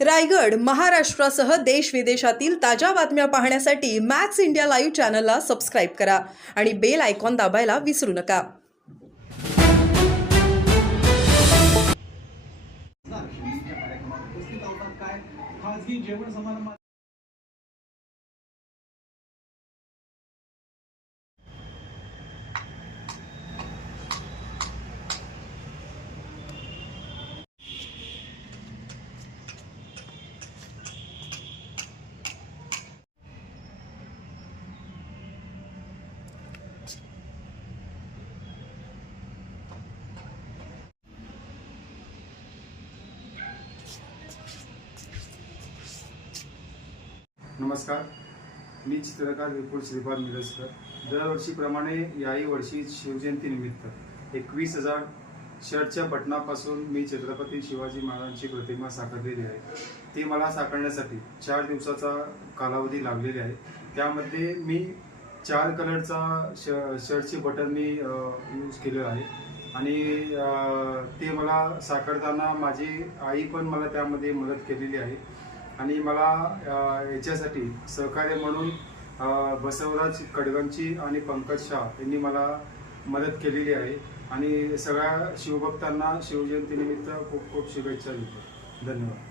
रायगड, महाराष्ट्रासह देश विदेशातील ताज्या बातम्या पाहण्यासाठी मॅक्स इंडिया लाईव्ह चॅनलला सबस्क्राईब करा आणि बेल आयकॉन दाबायला विसरू नका. खाजगी जेवण समारंभात नमस्कार, मी चित्रकार विपुल श्रीपाद मिरजकर. दरवर्षीप्रमाणे याही वर्षी शिवजयंतीनिमित्त 21,000 शर्टच्या बटनापासून मी छत्रपती शिवाजी महाराजांची प्रतिमा साकारलेली आहे. ती मला साकारण्यासाठी 4 दिवसाचा कालावधी लागलेला आहे. त्यामध्ये मी 4 कलरचा शर्टचे बटन मी यूज केलेलं आहे आणि ते मला साकारताना माझी आई पण मला त्यामध्ये मदत केलेली आहे. आणि मला याच्यासाठी सहकार्य म्हणून बसवराज कडगंची आणि पंकज शाह यांनी मला मदत केलेली आहे. आणि सगळ्या शिवभक्तांना शिवजयंतीनिमित्त खूप खूप शुभेच्छा देतो. धन्यवाद.